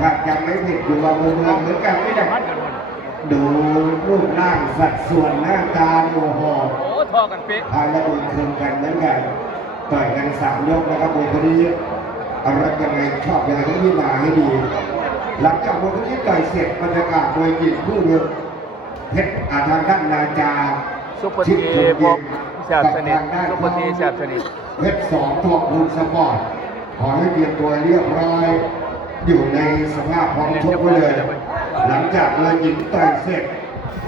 ถ้าจำไม่ผิดอยู่ว่าเมืองเมืองเหมือนกันไม่ได้พัดกันหมดดูรูปร่างสัดส่วนหน้าตาโอ้โหโอ้ทอกันเป๊ะทายและอุ่นเครื่องกันเหมือนกันต่อยกันสามยกนะครับมวยคนนี้อะไรยังไงชอบยังไงต้องพิจารณาให้ดี หลังจากมวยคนนี้ต่อยเสร็จบรรยากาศมวยกินคู่เดียวเพชรอาทางด้านนาจาซุปเปอร์ทีบอกแสบสนิทซุปเปอร์ทีแสบสนิทเพชรสองตัวคูณสปอร์ตขอให้เตรียมตัวเรียบร้อย อยู่ในสภาพพร้อมชกไว้เลย หลังจากเลยหญิงต่อยเสร็จ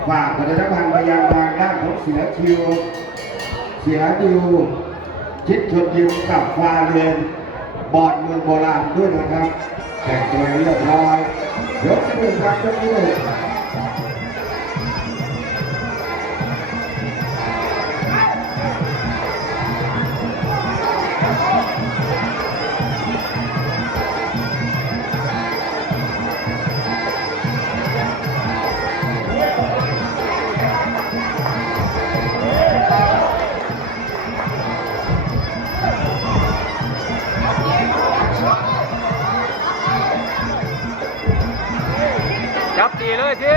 ฝากผลิตภัณฑ์ไปยังทางด้านของเสียคิว เสียดิวคิดชนยิวกับฟาเรนบอดเมืองโบราณด้วยนะครับแต่งตัวเรียบร้อยยกที่หนึ่งครับยกที่หนึ่ง จับตีเลยที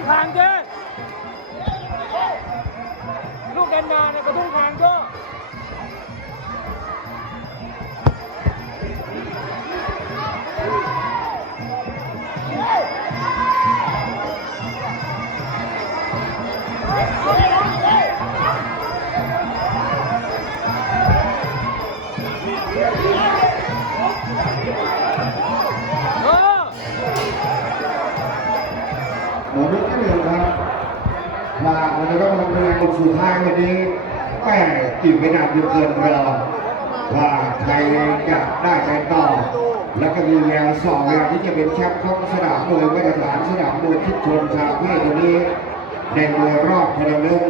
งคางเจ้ลูกเดนนาเนี่ยกระทุ่งคางเจ้เอ เป็นคนสุดท้ายวันนี้แม่กี่ไม่นานเกินรอว่าใครจะได้ไปต่อ แล้วก็มีแววสองแววที่จะเป็นแชมป์ของสนามมวยมาตรฐานสนามมวยคิดชนชาวเพศตัวนี้ ในมวยรอบคนลเรื่อง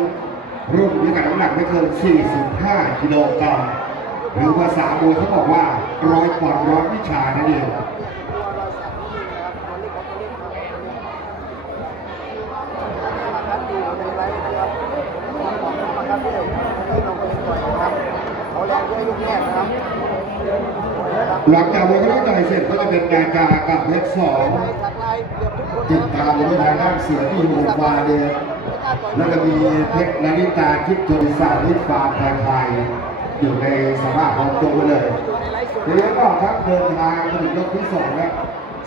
รุ่นที่กับน้ำหนักไม่เกิน 45 กิโลกรัมหรือภาษามวยเขาบอกว่าร้อยปอนด์ร้อยวิชานั่นเอง ครับดีในไลฟ์นะครับของ นะครับที่เราที่เราเป็นบ่อยนะครับเขาแรงด้วยลูกแรกนะครับหลังจากมวยคณะต่อยเสร็จก็จะเป็นนาจากับเพชรสองติดตามด้วยทางด้านเสือที่หูฟาเดนแล้วก็มีเพชรนาริตาคิดจนสาธิฟาร์มไทยอยู่ในสภาพของตัวเลยทีนี้ก็ครับเดินทางมาถึงยกที่สองแล้ว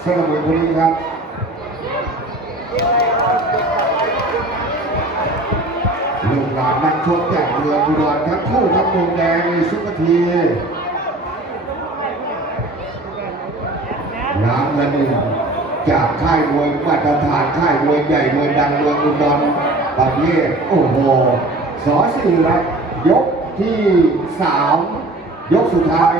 สระบุรีครับ ชกจากเมืองอุดรทั้งคู่ครับมุมแดงมีซุปเปอร์ทีน้ำเงินจากค่ายมวยมาตรฐานค่ายมวยใหญ่มวยดังเมืองอุดรประเทโอ้โหสอสี่ครับยกที่สามยกสุดท้าย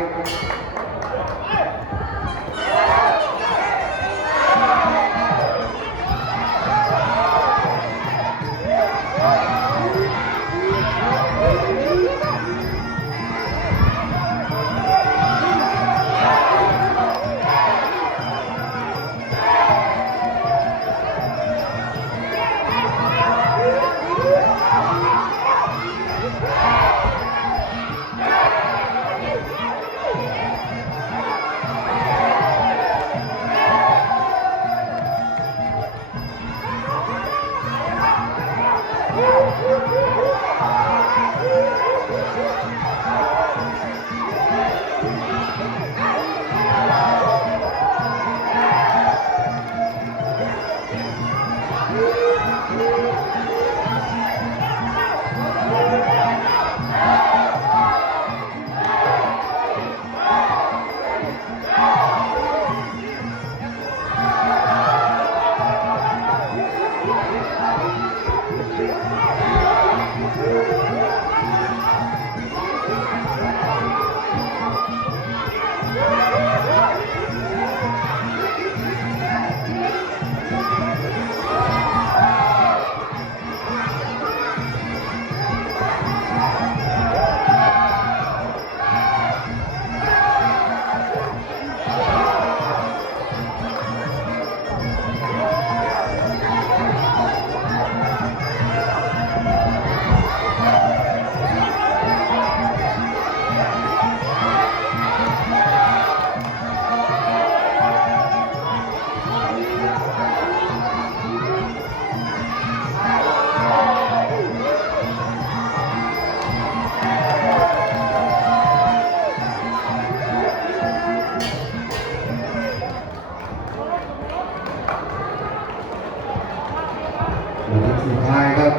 สุดท้ายครับ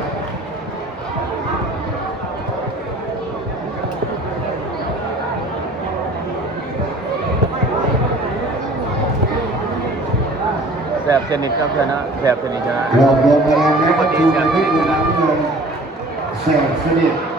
แสบชนิดครับชนะแสบชนิดชนะรวมรวมกันแล้วนะทีมที่ดูน้ำเงินแสบชนิด